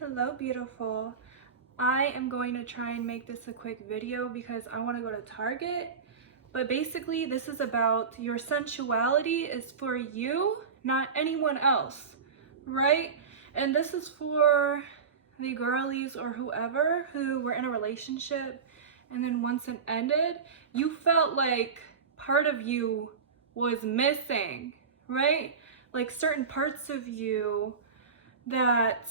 Hello, beautiful. I am going to try and make this a quick video because I want to go to Target. But basically, this is about your sensuality is for you, not anyone else, right? And this is for the girlies or whoever who were in a relationship and then once it ended, you felt like part of you was missing, right? Like certain parts of you that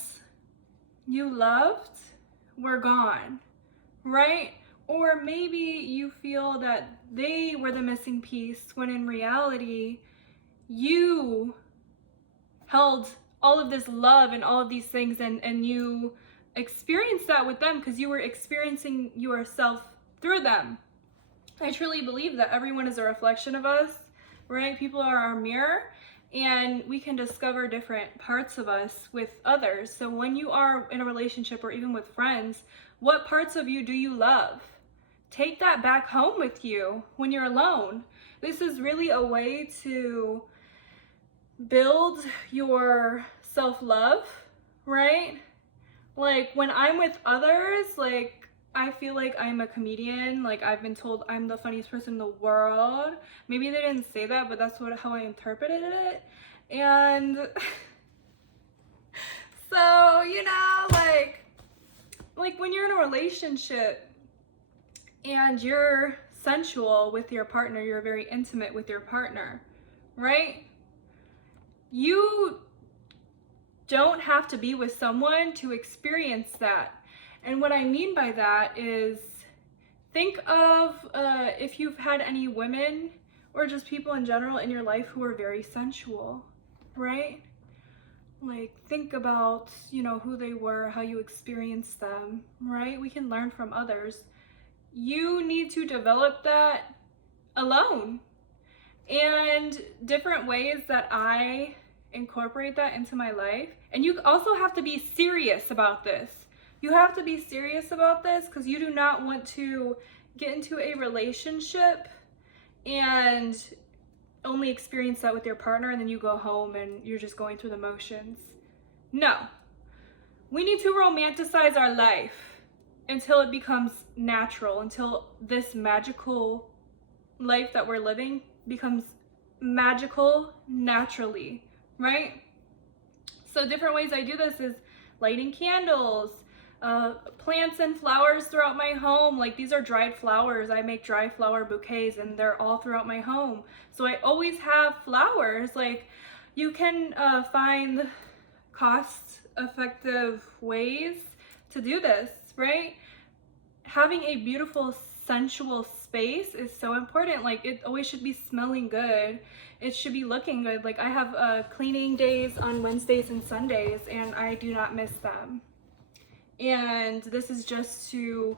you loved were gone, right? Or maybe you feel that they were the missing piece when in reality, you held all of this love and all of these things and you experienced that with them because you were experiencing yourself through them. I truly believe that everyone is a reflection of us, right? People are our mirror and we can discover different parts of us with others. So when you are in a relationship or even with friends, what parts of you do you love? Take that back home with you when you're alone. This is really a way to build your self-love, right? Like when I'm with others, like I feel like I'm a comedian. Like I've been told I'm the funniest person in the world. Maybe they didn't say that, but that's how I interpreted it. And so, like when you're in a relationship and you're sensual with your partner, you're very intimate with your partner, right? You don't have to be with someone to experience that. And what I mean by that is think of if you've had any women or just people in general in your life who are very sensual, right? Like think about, who they were, how you experienced them, right? We can learn from others. You need to develop that alone. And different ways that I incorporate that into my life. And you also have to be serious about this. You have to be serious about this because you do not want to get into a relationship and only experience that with your partner and then you go home and you're just going through the motions. No. We need to romanticize our life until it becomes natural, until this magical life that we're living becomes magical naturally, right? So different ways I do this is lighting candles, plants and flowers throughout my home. Like these are dried flowers. I make dry flower bouquets and they're all throughout my home. So I always have flowers. Like you can find cost-effective ways to do this, right? Having a beautiful sensual space is so important. Like it always should be smelling good. It should be looking good. Like I have cleaning days on Wednesdays and Sundays and I do not miss them. And this is just to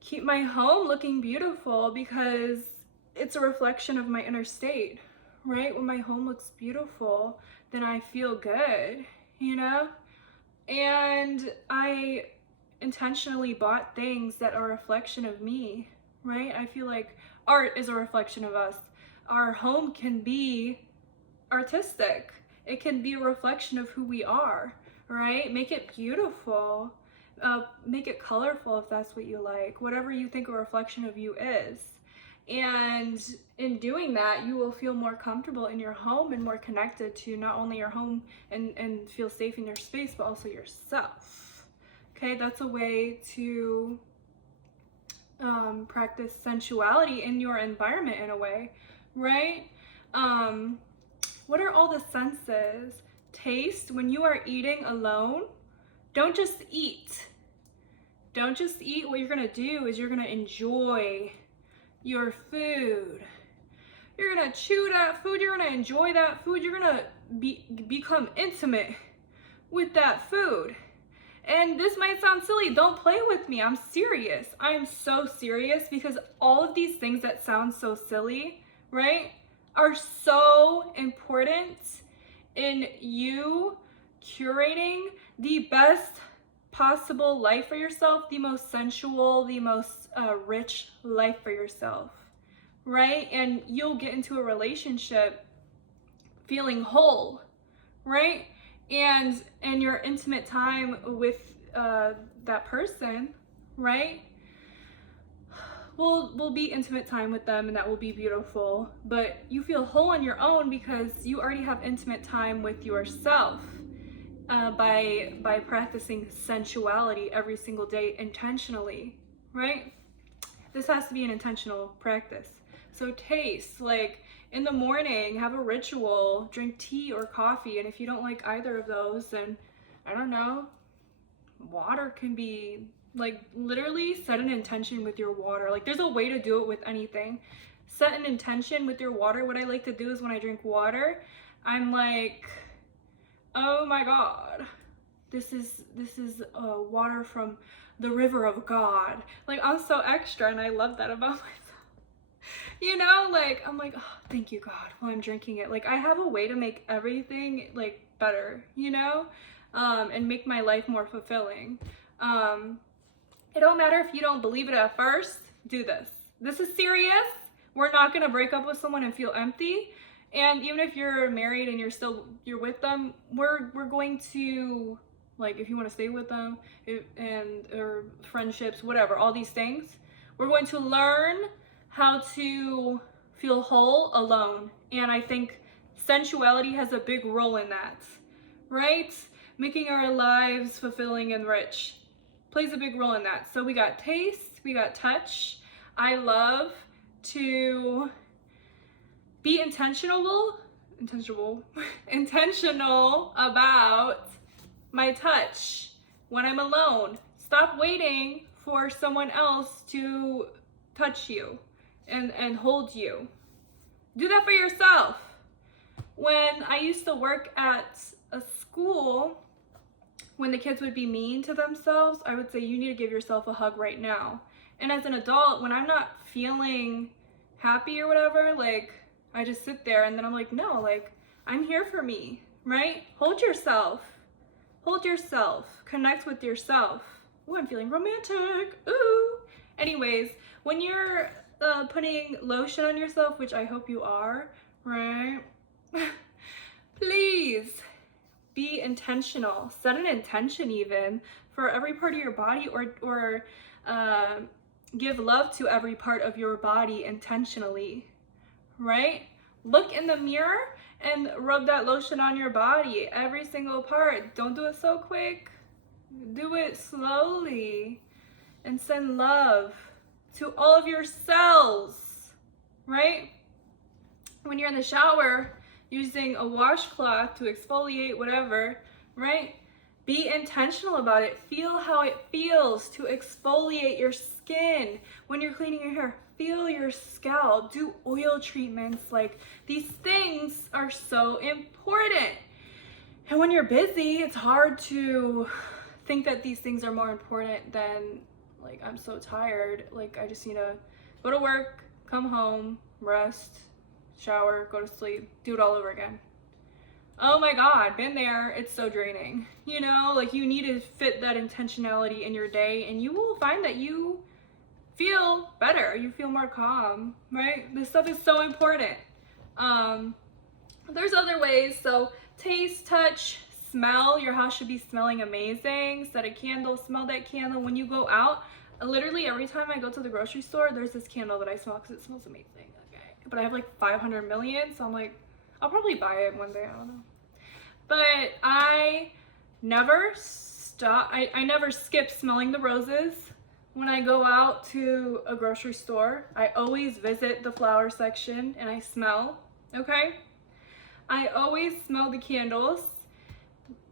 keep my home looking beautiful because it's a reflection of my inner state, right? When my home looks beautiful, then I feel good, And I intentionally bought things that are a reflection of me, right? I feel like art is a reflection of us. Our home can be artistic. It can be a reflection of who we are, right? Make it beautiful. Make it colorful if that's what you like. Whatever you think a reflection of you is. And in doing that, you will feel more comfortable in your home and more connected to not only your home and feel safe in your space, but also yourself. Okay, that's a way to practice sensuality in your environment in a way, right? What are all the senses? Taste, when you are eating alone, don't just eat. Don't just eat. What you're gonna do is you're gonna enjoy your food. You're gonna chew that food, you're gonna enjoy that food, you're gonna become intimate with that food. And this might sound silly, don't play with me, I'm serious. I am so serious because all of these things that sound so silly, right, are so important in you curating the best possible life for yourself, the most sensual, the most rich life for yourself, right? And you'll get into a relationship feeling whole, right? and your intimate time with that person, right? Will be intimate time with them, and that will be beautiful. But you feel whole on your own because you already have intimate time with yourself by practicing sensuality every single day intentionally, right? This has to be an intentional practice. So taste, like in the morning, have a ritual, drink tea or coffee, and if you don't like either of those, then I don't know, water can be, like, literally set an intention with your water. Like, there's a way to do it with anything. Set an intention with your water. What I like to do is when I drink water, I'm like, oh my God, this is water from the river of God. Like, I'm so extra, and I love that about myself. You know, like, I'm like, oh, thank you, God, while I'm drinking it. Like, I have a way to make everything, like, better, you know, and make my life more fulfilling. It don't matter if you don't believe it at first, do this. This is serious. We're not gonna break up with someone and feel empty. And even if you're married and you're with them, we're going to, like, if you want to stay with them, or friendships, whatever, all these things, we're going to learn how to feel whole alone. And I think sensuality has a big role in that, right? Making our lives fulfilling and rich plays a big role in that. So we got taste, we got touch. I love to be intentional about my touch when I'm alone. Stop waiting for someone else to touch you and hold you. Do that for yourself. When I used to work at a school, when the kids would be mean to themselves, I would say, you need to give yourself a hug right now. And as an adult, when I'm not feeling happy or whatever, like, I just sit there and then I'm like, no, like, I'm here for me, right? Hold yourself. Hold yourself. Connect with yourself. Ooh, I'm feeling romantic. Ooh. Anyways, when you're putting lotion on yourself, which I hope you are, right? Please be intentional. Set an intention even for every part of your body, or give love to every part of your body intentionally, right? Look in the mirror and rub that lotion on your body, every single part. Don't do it so quick. Do it slowly, and send love to all of your cells, right? When you're in the shower, using a washcloth to exfoliate whatever, right? Be intentional about it. Feel how it feels to exfoliate your skin. When you're cleaning your hair, feel your scalp. Do oil treatments. Like, these things are so important. And when you're busy, it's hard to think that these things are more important than, like, I'm so tired. Like, I just need to go to work, come home, rest, shower, go to sleep, do it all over again. Oh my God, been there. It's so draining. You know, like, you need to fit that intentionality in your day, and you will find that you feel better. You feel more calm, right? This stuff is so important. There's other ways. So taste, touch, smell. Your house should be smelling amazing. Set a candle, smell that candle. When you go out, literally every time I go to the grocery store, there's this candle that I smell because it smells amazing. Okay, but I have like 500 million, so I'm like, I'll probably buy it one day, I don't know. But I never stop, I never skip smelling the roses when I go out to a grocery store. I always visit the flower section and I smell, okay? I always smell the candles.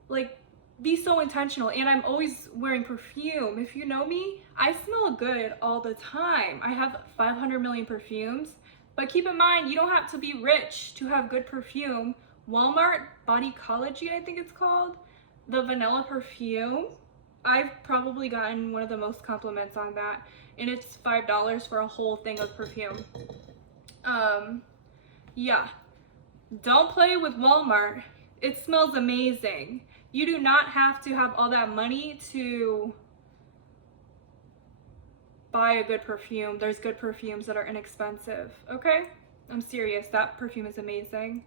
Like, be so intentional. And I'm always wearing perfume. If you know me, I smell good all the time. I have 500 million perfumes. But keep in mind, you don't have to be rich to have good perfume. Walmart Bodycology, I think it's called, the vanilla perfume, I've probably gotten one of the most compliments on that, and it's $5 for a whole thing of perfume. Yeah, don't play with Walmart. It smells amazing. You do not have to have all that money to buy a good perfume. There's good perfumes that are inexpensive, okay? I'm serious, that perfume is amazing.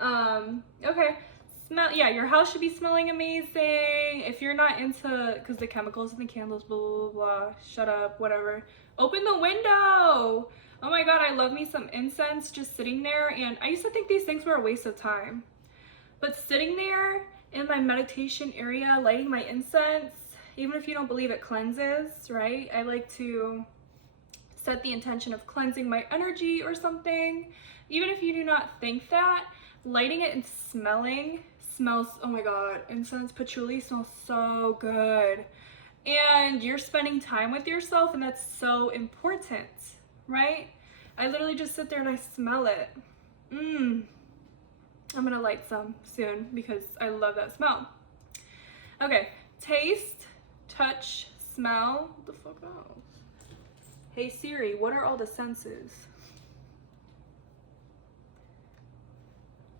Okay, smell, yeah, your house should be smelling amazing. If you're not into, because the chemicals and the candles, blah, blah, blah, shut up, whatever. Open the window. Oh my God, I love me some incense just sitting there. And I used to think these things were a waste of time. But sitting there in my meditation area, lighting my incense, even if you don't believe it cleanses, right? I like to set the intention of cleansing my energy or something. Even if you do not think that, lighting it and smelling smells, oh my God, incense, patchouli smells so good. And you're spending time with yourself, and that's so important, right? I literally just sit there and I smell it. I'm gonna light some soon because I love that smell. Okay, taste, touch, smell. What the fuck else? Hey Siri, what are all the senses?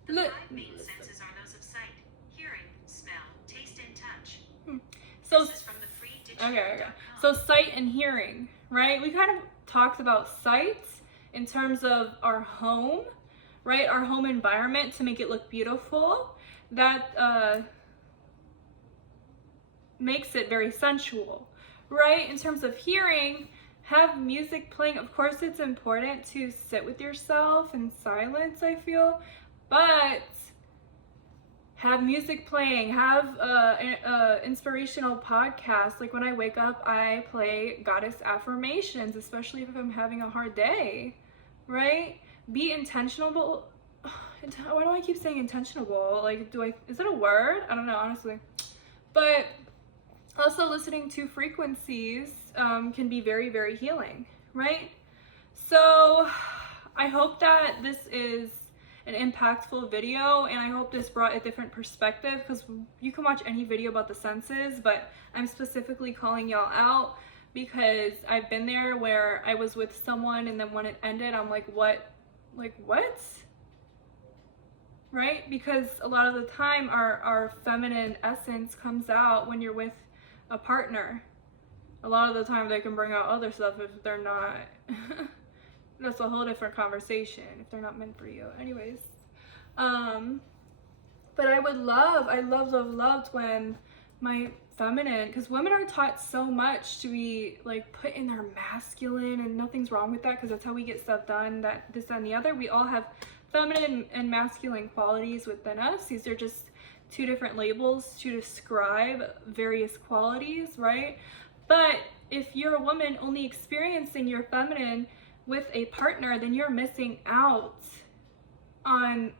The five main senses are those of sight, hearing, smell, taste, and touch. So, this is from the free dictionary. okay. So sight and hearing, right? We kind of talked about sight in terms of our home, right? Our home environment to make it look beautiful. That makes it very sensual, right? In terms of hearing, have music playing. Of course, it's important to sit with yourself in silence, I feel, but have music playing, have inspirational podcasts. Like when I wake up, I play goddess affirmations, especially if I'm having a hard day, right? Be intentional. Why do I keep saying intentional? Like, is it a word? I don't know, honestly. But also listening to frequencies can be very, very healing, right? So I hope that this is an impactful video, and I hope this brought a different perspective, because you can watch any video about the senses, but I'm specifically calling y'all out because I've been there where I was with someone and then when it ended, I'm like, what? Like, what? Right? Because a lot of the time our feminine essence comes out when you're with a partner. A lot of the time they can bring out other stuff if they're not. That's a whole different conversation if they're not meant for you. Anyways, but I loved when my feminine, because women are taught so much to be like put in their masculine, and nothing's wrong with that because that's how we get stuff done, that this and the other. We all have feminine and masculine qualities within us. These are just two different labels to describe various qualities, right? But if you're a woman only experiencing your feminine with a partner, then you're missing out on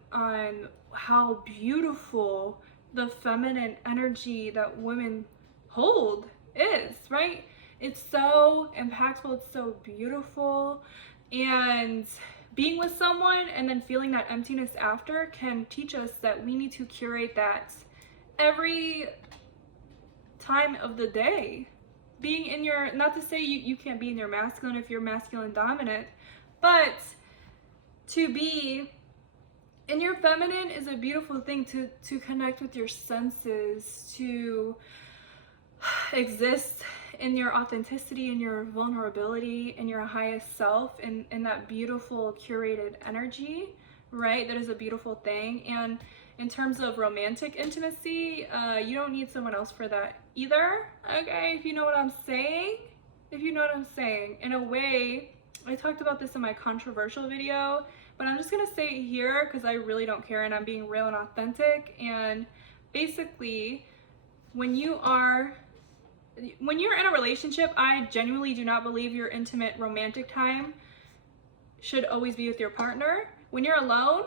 how beautiful the feminine energy that women hold is, right? It's so impactful, it's so beautiful, and being with someone and then feeling that emptiness after can teach us that we need to curate that every time of the day. Being in your, not to say you can't be in your masculine if you're masculine dominant, but to be in your feminine is a beautiful thing, to connect with your senses, to exist in your authenticity, in your vulnerability, in your highest self, in that beautiful curated energy, right? That is a beautiful thing. And in terms of romantic intimacy, you don't need someone else for that either, okay? If you know what I'm saying. If you know what I'm saying. In a way, I talked about this in my controversial video, but I'm just gonna say it here because I really don't care and I'm being real and authentic. And basically, when you're in a relationship, I genuinely do not believe your intimate romantic time should always be with your partner. When you're alone,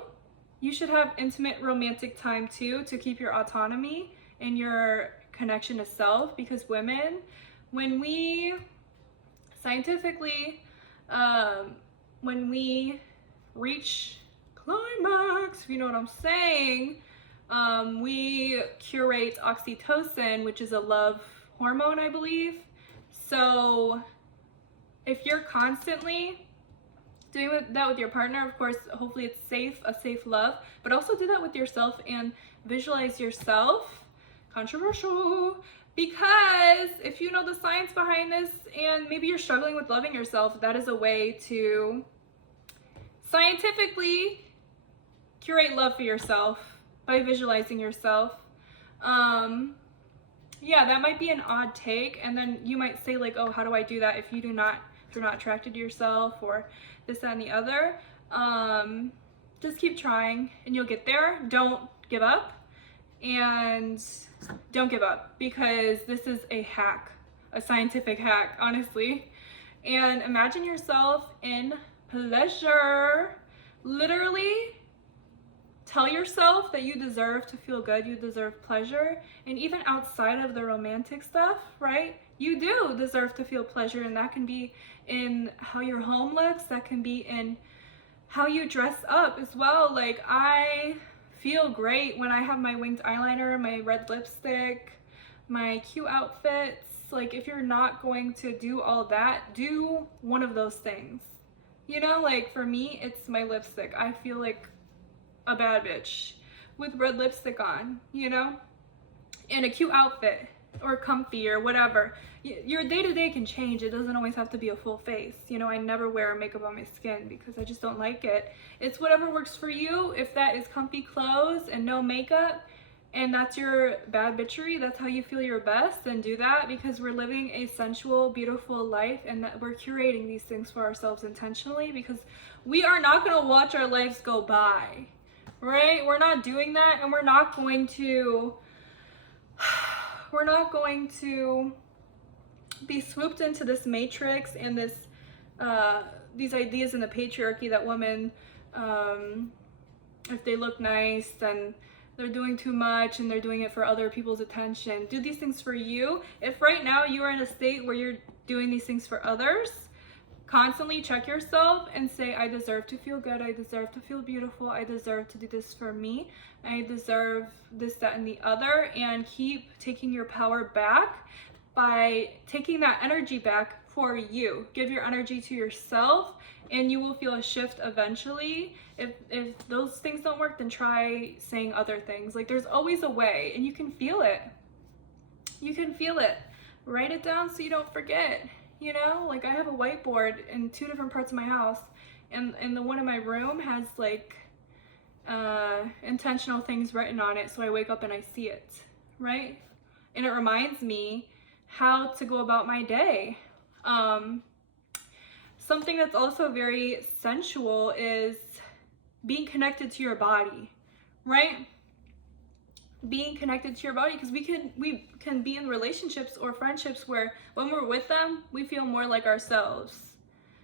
you should have intimate romantic time too, to keep your autonomy and your connection to self. Because women, when we scientifically, when we reach climax, if you know what I'm saying, we curate oxytocin, which is a love hormone, I believe. So if you're constantly doing that with your partner, of course, hopefully it's safe, a safe love, but also do that with yourself and visualize yourself. Controversial, because if you know the science behind this and maybe you're struggling with loving yourself, that is a way to scientifically curate love for yourself. by visualizing yourself. Yeah, that might be an odd take, and then you might say like, oh, how do I do that if you're not attracted to yourself, or this, that, and the other. Just keep trying and you'll get there. Don't give up, and don't give up, because this is a hack, a scientific hack, honestly. And imagine yourself in pleasure. Literally tell yourself that you deserve to feel good, you deserve pleasure, and even outside of the romantic stuff, right? You do deserve to feel pleasure, and that can be in how your home looks, that can be in how you dress up as well. Like, I feel great when I have my winged eyeliner, my red lipstick, my cute outfits. Like, if you're not going to do all that, do one of those things. You know, like for me, it's my lipstick. I feel like a bad bitch with red lipstick on, you know, and a cute outfit or comfy or whatever. Your day-to-day can change. It doesn't always have to be a full face. You know, I never wear makeup on my skin because I just don't like it. It's whatever works for you. If that is comfy clothes and no makeup, and that's your bad bitchery, that's how you feel your best, then do that, because we're living a sensual, beautiful life, and that we're curating these things for ourselves intentionally, because we are not going to watch our lives go by, right? We're not doing that, and we're not going to be swooped into this matrix and this these ideas in the patriarchy that women, if they look nice, then they're doing too much and they're doing it for other people's attention. Do these things for you. If right now you are in a state where you're doing these things for others, constantly check yourself and say, I deserve to feel good, I deserve to feel beautiful, I deserve to do this for me, I deserve this, that, and the other, and keep taking your power back by taking that energy back for you. Give your energy to yourself, and you will feel a shift eventually. If those things don't work, then try saying other things. Like, there's always a way, and you can feel it. You can feel it. Write it down so you don't forget. You know, like, I have a whiteboard in 2 different parts of my house, and the one in my room has like intentional things written on it, so I wake up and I see it, right? And it reminds me how to go about my day. Something that's also very sensual is being connected to your body, right? Being connected to your body, because we can be in relationships or friendships where when we're with them, we feel more like ourselves.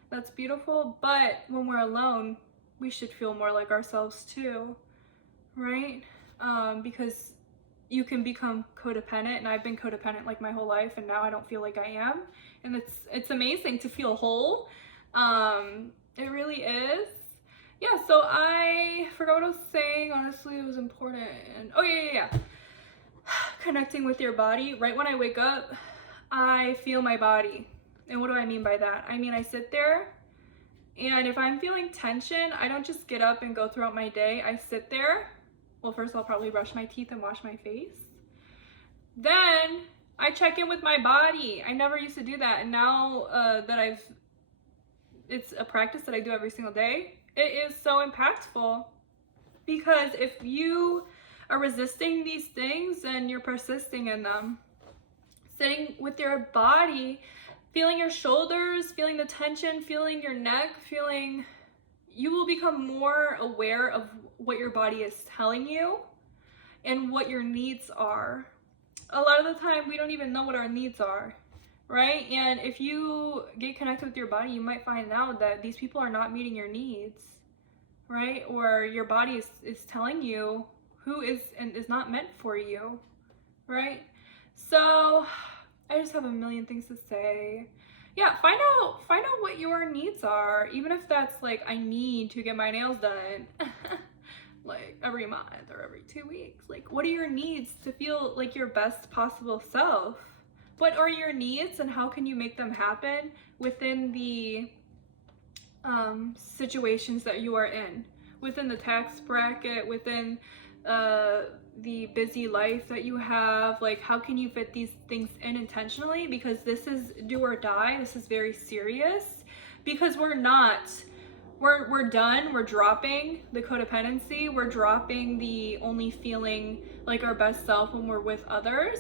That's beautiful, but when we're alone, we should feel more like ourselves too, right? Because you can become codependent, and I've been codependent like my whole life, and now I don't feel like I am, and it's amazing to feel whole. It really is. Yeah, so I forgot what I was saying. Honestly, it was important. And oh yeah. Connecting with your body. Right when I wake up, I feel my body. And what do I mean by that? I mean, I sit there, and if I'm feeling tension, I don't just get up and go throughout my day. I sit there. Well, first I'll probably brush my teeth and wash my face. Then I check in with my body. I never used to do that, and now that it's a practice that I do every single day, it is so impactful. Because if you are resisting these things and you're persisting in them, sitting with your body, feeling your shoulders, feeling the tension, feeling your neck, you will become more aware of what your body is telling you and what your needs are. A lot of the time, we don't even know what our needs are, right? And if you get connected with your body, you might find out that these people are not meeting your needs, right? Or your body is telling you who is and is not meant for you, right? So I just have a million things to say. Yeah, find out what your needs are, even if that's like, I need to get my nails done like every month or every 2 weeks. Like, what are your needs to feel like your best possible self? What are your needs, and how can you make them happen within the situations that you are in, within the tax bracket, within the busy life that you have? Like, how can you fit these things in intentionally? Because this is do or die. This is very serious, because we're not we're done. We're dropping the codependency. We're dropping the only feeling like our best self when we're with others,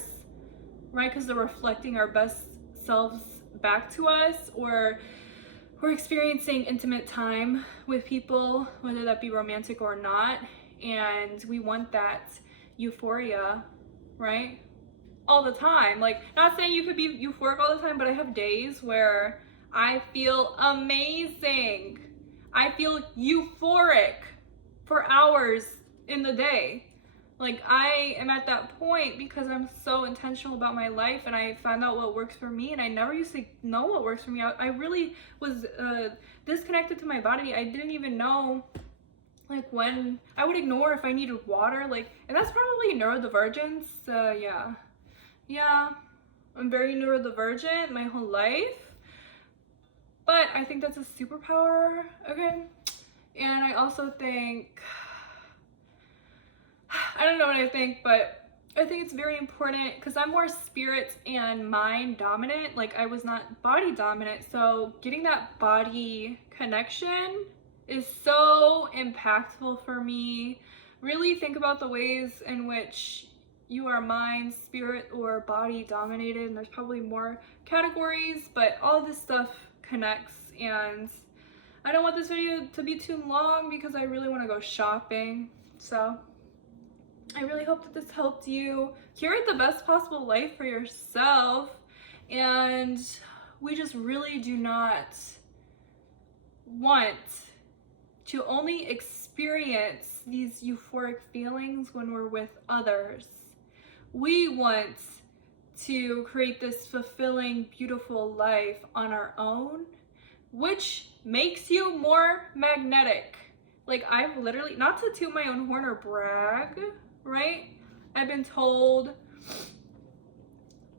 right? Because they're reflecting our best selves back to us, or we're experiencing intimate time with people, whether that be romantic or not, and we want that euphoria, right? All the time. Like, not saying you could be euphoric all the time, but I have days where I feel amazing. I feel euphoric for hours in the day. Like, I am at that point because I'm so intentional about my life, and I found out what works for me, and I never used to know what works for me. I really was disconnected to my body. I didn't even know, like, when I would ignore if I needed water, like, and that's probably neurodivergence. Yeah, I'm very neurodivergent my whole life, but I think that's a superpower, okay? And I also think, I don't know what I think, but I think it's very important because I'm more spirit and mind dominant. Like, I was not body dominant, so getting that body connection is so impactful for me. Really think about the ways in which you are mind, spirit, or body dominated, and there's probably more categories, but all this stuff connects. And I don't want this video to be too long because I really want to go shopping, so I really hope that this helped you curate the best possible life for yourself. And we just really do not want to only experience these euphoric feelings when we're with others. We want to create this fulfilling, beautiful life on our own, which makes you more magnetic. Like, I've literally, not to toot my own horn or brag, right? I've been told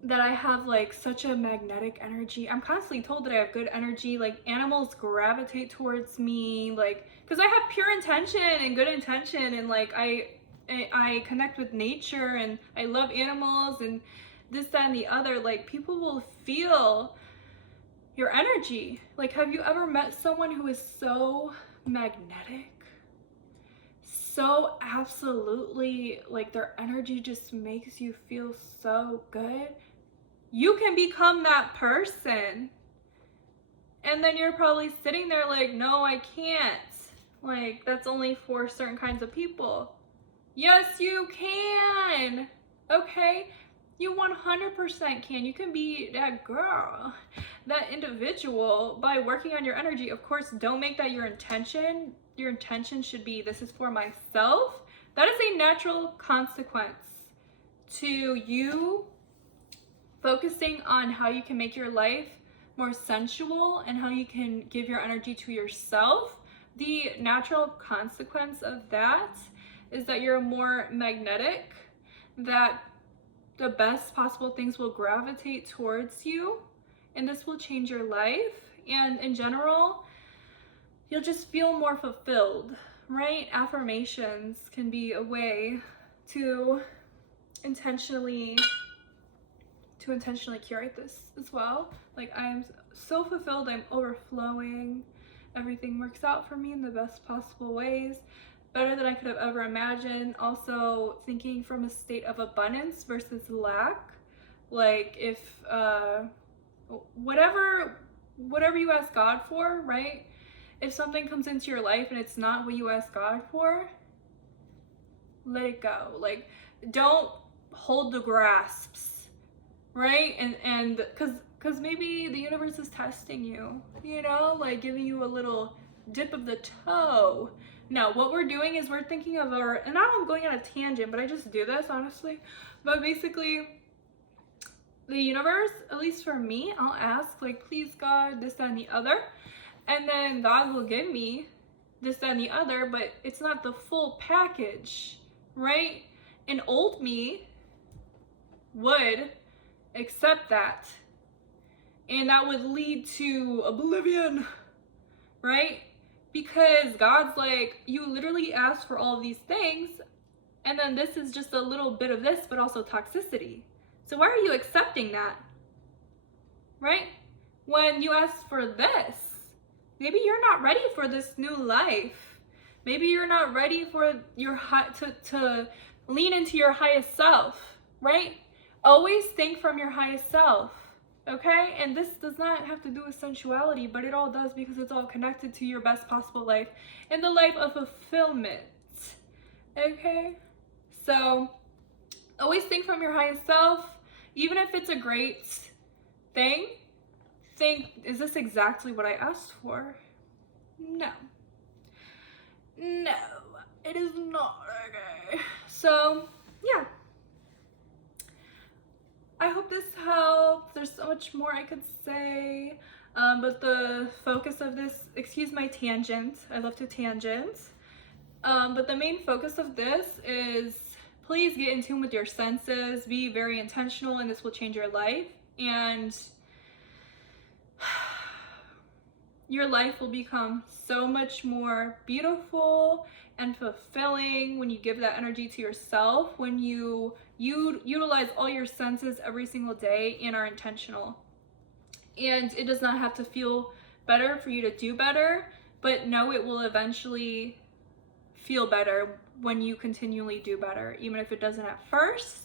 that I have like such a magnetic energy. I'm constantly told that I have good energy. Like, animals gravitate towards me, like, because I have pure intention and good intention, and like I connect with nature, and I love animals and this, that, and the other. Like, people will feel your energy. Like, have you ever met someone who is so magnetic? So absolutely, like, their energy just makes you feel so good. You can become that person. And then you're probably sitting there like, no, I can't. Like, that's only for certain kinds of people. Yes, you can. Okay? You 100% can. You can be that girl, that individual, by working on your energy. Of course, don't make that your intention. Your intention should be, this is for myself. That is a natural consequence to you focusing on how you can make your life more sensual and how you can give your energy to yourself. The natural consequence of that is that you're more magnetic, that the best possible things will gravitate towards you, and this will change your life. And in general, you'll just feel more fulfilled, right? Affirmations can be a way to intentionally curate this as well. Like, I am so fulfilled, I'm overflowing. Everything works out for me in the best possible ways, better than I could have ever imagined. Also, thinking from a state of abundance versus lack. Like, if whatever you ask God for, right? If something comes into your life and it's not what you ask God for, let it go. Like, don't hold the grasps, right? And because maybe the universe is testing you, you know, like giving you a little dip of the toe. No, what we're doing is we're thinking of our, and now I'm going on a tangent, but I just do this honestly. But basically, the universe, at least for me, I'll ask, like, please God, this, that, and the other. And then God will give me this, that, and the other, but it's not the full package, right? An old me would accept that, and that would lead to oblivion, right? Because God's like, you literally asked for all these things, and then this is just a little bit of this, but also toxicity. So why are you accepting that, right? When you asked for this, Maybe you're not ready for this new life. Maybe you're not ready for your to lean into your highest self, right? Always think from your highest self, okay? And this does not have to do with sensuality, but it all does because it's all connected to your best possible life and the life of fulfillment, okay? So always think from your highest self, even if it's a great thing. Think, is this exactly what I asked for? No. No, it is not. Okay. So, yeah. I hope this helped. There's so much more I could say. But the focus of this, excuse my tangent, I love to tangent. But the main focus of this is please get in tune with your senses, be very intentional, and this will change your life. And your life will become so much more beautiful and fulfilling when you give that energy to yourself, when you utilize all your senses every single day and are intentional. And it does not have to feel better for you to do better, but know it will eventually feel better when you continually do better, even if it doesn't at first,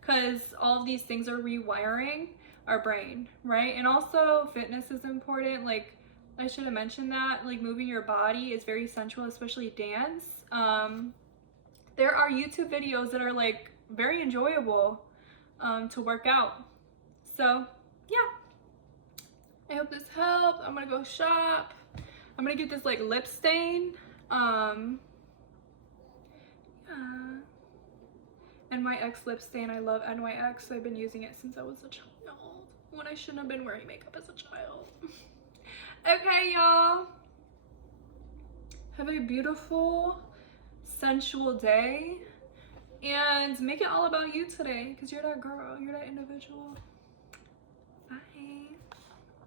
because all of these things are rewiring our brain, right? And also fitness is important. Like, I should have mentioned that, like, moving your body is very sensual, especially dance. There are YouTube videos that are like very enjoyable to work out. So yeah, I hope this helped. I'm gonna go shop. I'm gonna get this like lip stain. Yeah. NYX lip stain. I love NYX. I've been using it since I was a child, when I shouldn't have been wearing makeup as a child. Okay, y'all. Have a beautiful, sensual day. And make it all about you today, because you're that girl, you're that individual.